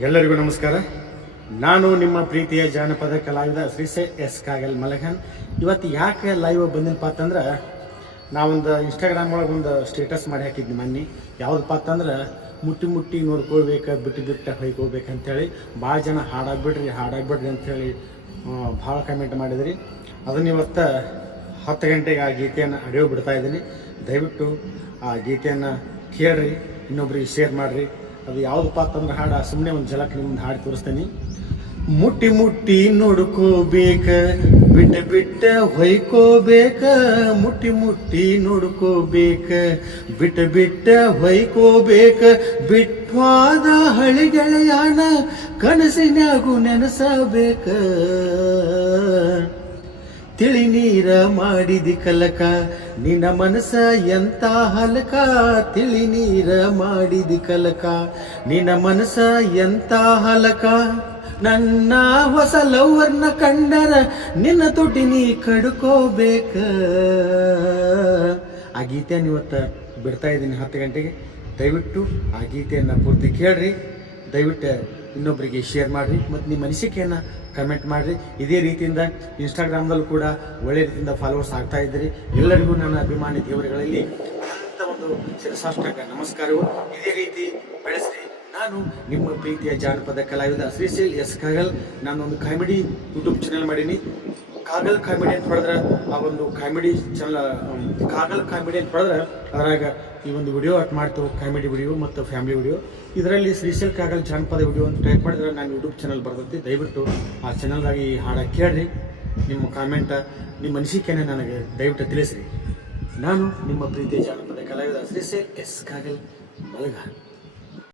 ಎಲ್ಲರಿಗೂ ನಮಸ್ಕಾರ. ನಾನು ನಿಮ್ಮ ಪ್ರೀತಿಯ ಜಾನಪದ ಕಲಾವಿದ ಶ್ರೀಸೆ ಎಸ್ ಕಾಗಲ್ ಮಲಗನ್ ಇವತ್ತು ಯಾಕೆ ಲೈವ್ ಬಂದಿನಪ್ಪ ಅಂತಂದ್ರೆ ನಾವೊಂದು ಇನ್ಸ್ಟಾಗ್ರಾಮ್ ಒಳಗೆ ಒಂದು ಸ್ಟೇಟಸ್ ಮಾಡಿ ಹಾಕಿದ್ನಿ ಮೊನ್ನೆ. ಯಾವುದಪ್ಪ ಅಂತಂದ್ರೆ ಮುಟ್ಟಿ ಮುಟ್ಟಿ ನೋಡ್ಕೊಳ್ಬೇಕು, ಬಿಟ್ಟು ಬಿಟ್ಟು ಹೊಯ್ಕೋಬೇಕು ಅಂತೇಳಿ ಭಾಳ ಜನ ಹಾಡಾಗ್ಬಿಡ್ರಿ ಹಾಡಾಗ್ಬಿಡ್ರಿ ಅಂಥೇಳಿ ಭಾಳ ಕಮೆಂಟ್ ಮಾಡಿದ್ರಿ. ಅದನ್ನು ಇವತ್ತು ಹತ್ತು ಗಂಟೆಗೆ ಆ ಗೀತೆಯನ್ನು ಅಡಿಯೋ ಬಿಡ್ತಾ ಇದ್ದೀನಿ. ದಯವಿಟ್ಟು ಆ ಗೀತೆಯನ್ನು ಕೇಳ್ರಿ, ಇನ್ನೊಬ್ರಿಗೆ ಶೇರ್ ಮಾಡಿರಿ. ಅದು ಯಾವುದಪ್ಪ ಅಂತಂದ್ರೆ ಹಾಡು ಸುಮ್ಮನೆ ಒಂದು ಜಲಕ್ ನಿಮ್ಮ ಹಾಡು ತೋರಿಸ್ತೇನೆ. ಮುಟ್ಟಿ ಮುಟ್ಟಿ ನೋಡ್ಕೋಬೇಕ, ಬಿಟ್ಟ ಬಿಟ್ಟ ಹೊಯ್ಕೋಬೇಕ, ಮುಟ್ಟಿ ಮುಟ್ಟಿ ನೋಡ್ಕೋಬೇಕ, ಬಿಟ್ಟ ಬಿಟ್ಟ ಹೊಯ್ಕೋಬೇಕ, ಬಿಟ್ವಾದ ಹಳಿಗೆಳೆಯಾನ ಕನಸಿನಾಗು ನೆನಸಬೇಕ. ತಿಳಿ ನೀರ ಮಾಡಿದಿ ಕಲಕ, ನಿನ್ನ ಮನಸ ಎಂತ ಹಲಕ? ತಿಳಿ ನೀರ ಮಾಡಿದಿ ಕಲಕ, ನಿನ್ನ ಮನಸ ಎಂತ ಹಲಕ? ನನ್ನ ಹೊಸ ಲವ್ವರ್ನ ಕಂಡರ ನಿನ್ನ ತುಟಿ ನೀ ಕಡ್ಕೋಬೇಕ. ಆ ಗೀತೆಯನ್ನು ಇವತ್ತು ಬಿಡ್ತಾ ಇದ್ದೀನಿ ಹತ್ತು ಗಂಟೆಗೆ. ದಯವಿಟ್ಟು ಆ ಗೀತೆಯನ್ನು ಪೂರ್ತಿ ಕೇಳ್ರಿ. ದಯವಿಟ್ಟು ಇನ್ನೊಬ್ಬರಿಗೆ ಶೇರ್ ಮಾಡಿರಿ ಮತ್ತು ನಿಮ್ಮ ಅನಿಸಿಕೆಯನ್ನು ಕಮೆಂಟ್ ಮಾಡಿರಿ. ಇದೇ ರೀತಿಯಿಂದ ಇನ್ಸ್ಟಾಗ್ರಾಮ್ದಲ್ಲೂ ಕೂಡ ಒಳ್ಳೆ ರೀತಿಯಿಂದ ಫಾಲೋವರ್ಸ್ ಆಗ್ತಾ ಇದ್ದೀರಿ. ಎಲ್ಲರಿಗೂ ನನ್ನ ಅಭಿಮಾನಿ ದೇವರುಗಳಲ್ಲಿ ಅಂತ ಒಂದು ಶಿರಸಾಷ್ಟಾಂಗ ನಮಸ್ಕಾರವು ಇದೇ ರೀತಿ ಬೆಳೆಸ್ರಿ. ನಾನು ನಿಮ್ಮ ಪ್ರೀತಿಯ ಜಾನಪದ ಕಲಾವಿದ ಶ್ರೀಶೈಲ್ ಎಸ್ ಕಾಗಲ್. ನಾನೊಂದು ಕಾಮಿಡಿ ಯೂಟ್ಯೂಬ್ ಚಾನೆಲ್ ಮಾಡೀನಿ. ಕಾಗಲ್ ಕಾಮಿಡಿ ಅಂತ ಹೊಡೆದ್ರೆ ಆ ಒಂದು ಕಾಮಿಡಿ ಚಾನಲ್ ಕಾಗಲ್ ಕಾಮಿಡಿ ಅಂತ ಹೊಡೆದ್ರೆ ಅದ್ರಾಗ ಈ ಒಂದು ವಿಡಿಯೋ ಅಟ್ ಮಾಡ್ತೇವೆ, ಕಾಮಿಡಿ ವಿಡಿಯೋ ಮತ್ತು ಫ್ಯಾಮಿಲಿ ವಿಡಿಯೋ ಇದರಲ್ಲಿ ಶ್ರೀಶೈಲ್ ಕಾಗಲ್ ಜಾನಪದ ವಿಡಿಯೋ ಅಂತ ಟೈಪ್ ಮಾಡಿದ್ರೆ ನಾನು ಯೂಟ್ಯೂಬ್ ಚಾನಲ್ ಬರ್ತೈತಿ. ದಯವಿಟ್ಟು ಆ ಚಾನಲ್ದಾಗಿ ಈ ಹಾಡ ಕೇಳಿರಿ. ನಿಮ್ಮ ಕಾಮೆಂಟ ನಿಮ್ಮ ಅನಿಸಿಕೆನೇ ನನಗೆ ದಯವಿಟ್ಟು ತಿಳಿಸ್ರಿ. ನಾನು ನಿಮ್ಮ ಪ್ರೀತಿಯ ಜಾನಪದ ಕಲಾವಿದ ಶ್ರೀಶೈಲ್ ಎಸ್ ಕಾಗಲ್. ಮಲಗ